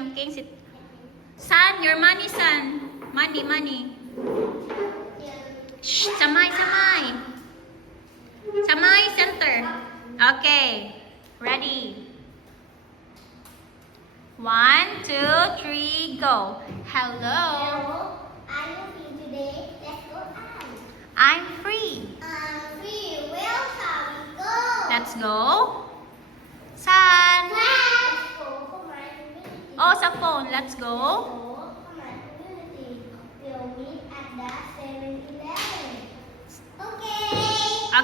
Namking. San, your money, San. Money. Shh, samay. Samay, center. Okay, ready. 1, 2, 3, go. Hello. Are you free today? Let's go out. I'm free. I'm free. Where shall we go? Let's go. San? Let's go for my community. Oh, sa phone. Let's go. For my community. We'll meet at the 7-Eleven. Okay.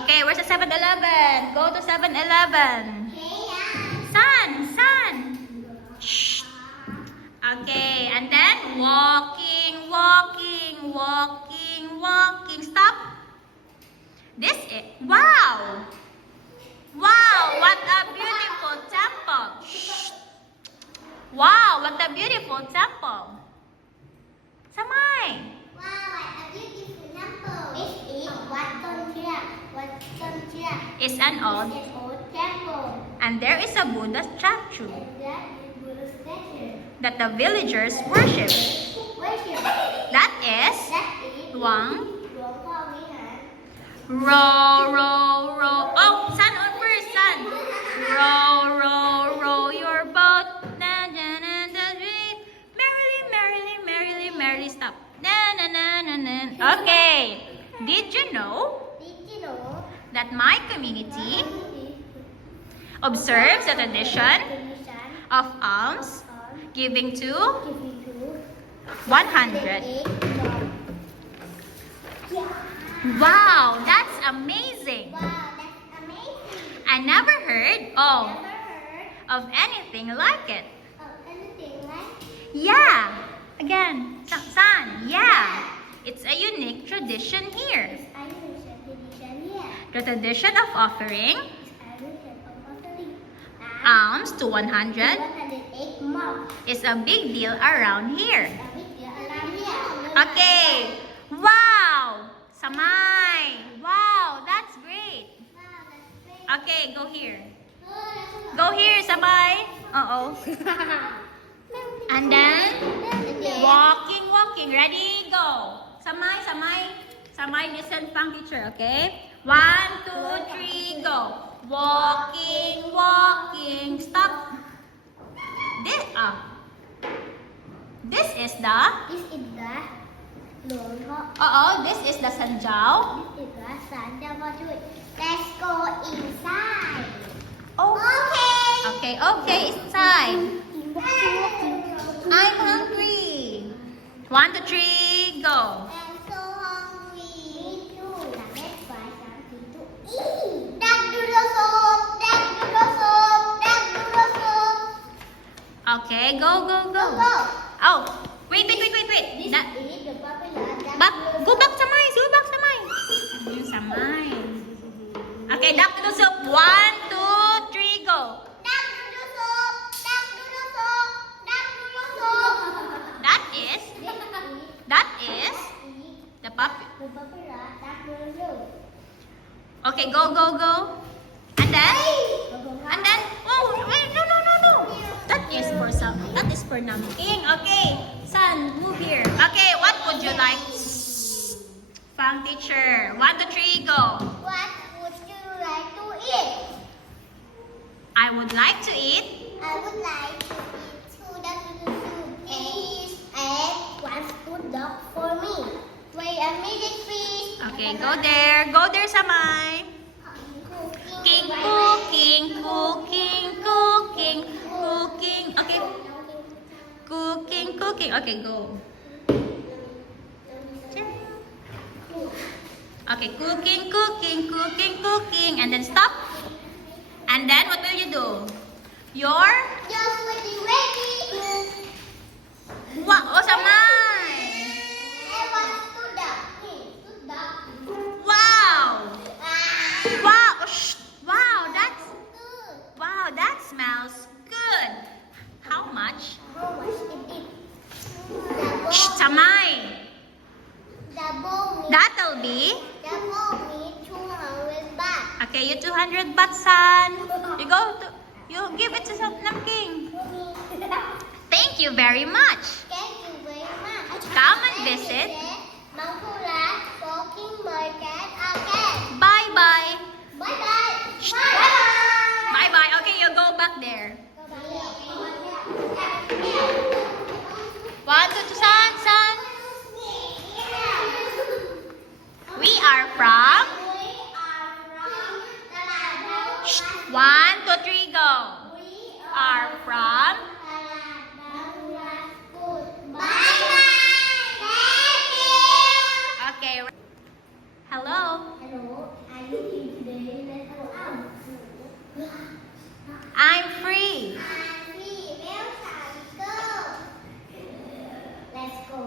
Okay, where's the 7-Eleven? Go to 7-Eleven. Okay, San? Shh. Okay, and then walking. Stop. This is, wow, what a beautiful temple. Shh. Wow, what a beautiful temple. Samay. Wow, what a beautiful temple. This is Wat Ton Chia. Is an old, It's an old temple. and there is a Buddha statue And that is Buddha statue. that the villagers worship. Worship. That is That is Luang. Luang Pha Vihan. Row. Oh, San on first, San. Row your boat. Merrily, stop. Okay. Did you know Did you know that my community observes the tradition of alms giving to 100? Wow, that's amazing. Wow, that's amazing. I never heard Never heard of anything like it. of anything like Yeah. Again, San. Yeah. It's a unique tradition here. this Indonesian tradition here. The tradition of offering This Indonesian of offering alms to 100 108 months. is a big deal around here. A big deal around here. Okay. Wow. Samay. Wow, that's great. Wow, that's great. Okay, go here. Oh, Go here, Samay. Uh-oh. And then, walking. Ready, go. Samay, listen, pang teacher, okay? 1, 2, 3, go. Walking. Stop. This is the, This is the Luang Pha. this is the Sanjao. This is the Santa Bajut. Let's go inside. Oh, okay, inside. I'm hungry. 1, 2, 3, go. I'm so hungry. Me too. Now let's buy something to eat. That noodle soup. Okay, go. Go. Oh, wait. This That, is the popular go back Samay. Yung Samay. Okay, duck noodle soup. 1, 2, 3, go. Duck noodle soup. That is the puppy. The popular duck noodle soup. Okay, go. And then, oh, wait, no. That is for Namking. Okay, San, move here. Okay, what would you like? Fang teacher. 1, 2, 3, go. What would you like to eat? I would like to eat. I would like to eat 2 duck noodle soup and 1 spoon duck for me. Wait a minute, please. Okay, go there. Go there, Samay. Cooking. Okay. Cooking. Okay, go. Okay, cooking. And then stop. And then what will you do? Just ready. Oh, Samay. I want 2 duck. 2 duck. Wow. Shh. Wow, that smells good. How much? How much is it? Shh, Samay. Double meat. That'll be. Double meat 200 baht. Okay, you 200 baht, son. You give it to Namking. Thank you very much. Thank you very much. Come and visit. Mangkurat Walking Market again. Bye-bye. Bye-bye. Shh. Bye-bye. Bye-bye. Okay, you go back there. 1, 2, 3, San. We are from. Shh. 1, 2, 3, go. Are from. Okay. Hello. Hello, are you here today? Let's go out. I'm free. Let's go.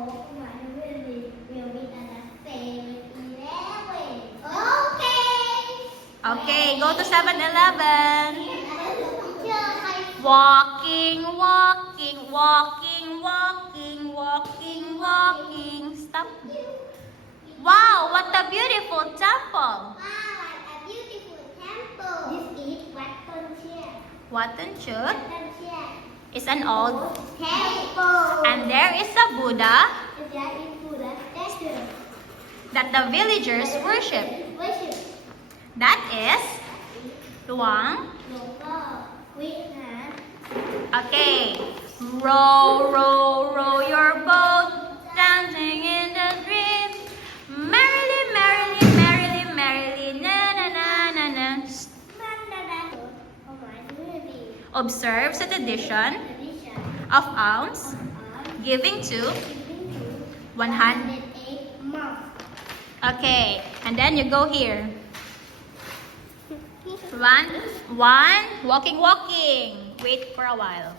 We'll meet at the 7-Eleven. Okay. Okay, go to 7-Eleven. Walking, walking, walking, walking, walking, walking. Stop. Wow, what a beautiful temple. Wow, what a beautiful temple. This is Watanchut Watanchut is an old, temple. and there is a Buddha There is Buddha statue. that the villagers worship. Worship. That is Luang. Okay. Row, row, row your boat, dancing in the stream. Merrily, merrily, merrily, merrily, na na na na na. Observes the tradition of alms, giving to 100. Okay, and then you go here. One, walking, walking. Wait for a while.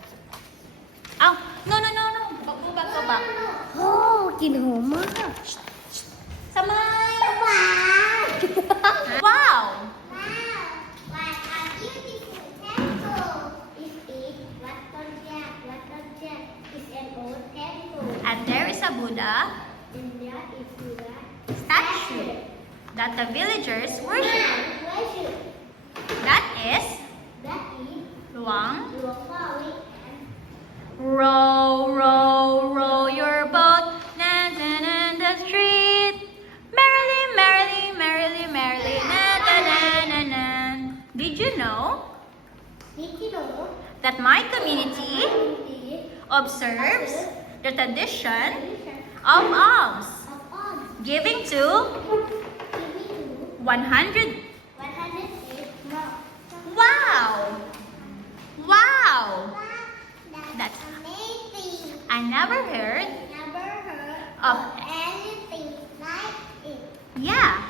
Oh, no. Go back. Oh, kinhoma. Samay. Wow. Wow, what a beautiful temple. This is Watanchut. Watanchut is an old temple. And there is a Buddha And there is Buddha statue that the villagers worship. Worship. That is That is Luang. Luang. Row, row, row your boat, dancing in the street. Merrily, merrily, merrily, merrily, na na na na na. Did you know Did you know that my community the observes the tradition of alms, of all giving to 100? 108 Wow! Wow! That's amazing. I never heard. Never heard Of anything like it. Yeah,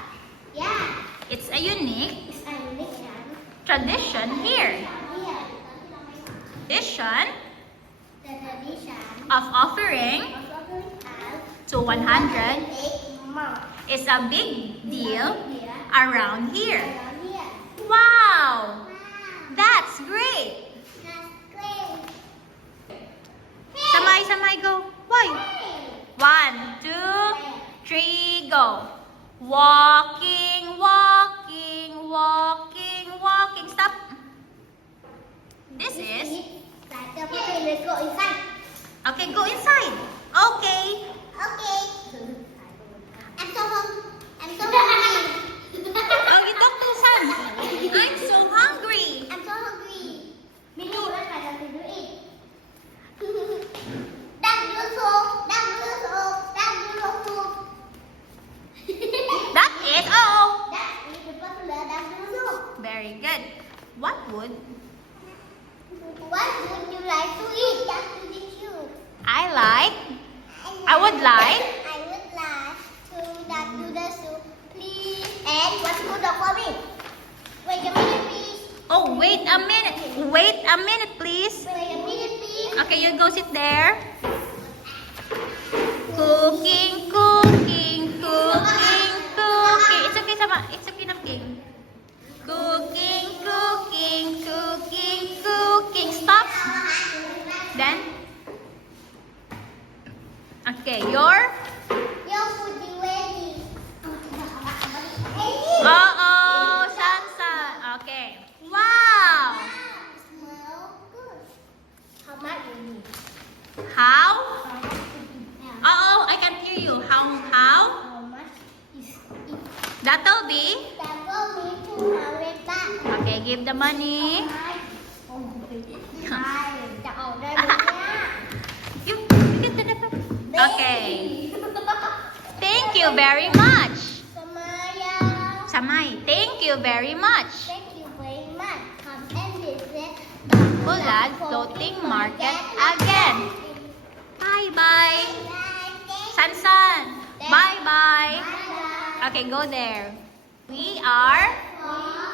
Yeah, it's a unique it's a religion. tradition here. Here, Tradition the tradition of offering of offering us to 100 8 months. is a big deal Here, around here. around here. Wow! Wow, That's great! that's great. Samay, go. Why? Hey. 1, 2, 3, go. Walking, walking, walking, walking. Stop. This is. Let's go inside. Okay, go inside. Okay. Okay. I'm so hungry. I'm so hungry. Oh, you talk to San. I'm so hungry. I'm so hungry. Me too. Let's try to do it. Đang đưa xuống. That is all. That is the popular đang đưa xuống. Very good. What would What would you like to eat? That would be cute. I like? I would like. I would like to that do the soup, please. And what's good for me? Wait a minute, please. Oh, wait a minute. Wait a minute, please. Wait a minute, please. Okay, you go sit there. Cooking, cooking, cooking, cooking. It's okay, Sama. It's okay, Namking. Cooking, cooking, cooking, cooking. Stop. Then. Okay, your. Your food is ready. Uh-oh, Sansa. Okay. Wow. Smell good. How much you need? give the money. จะออกได้ไหมเนี่ย Okay. Thank you very much. สมัย Samay, thank you very much. Thank you very much. Come and visit Bulag Floating Market again. Bye-bye. Bye. San-san. Bye-bye. Bye. Okay, go there. We are Bye.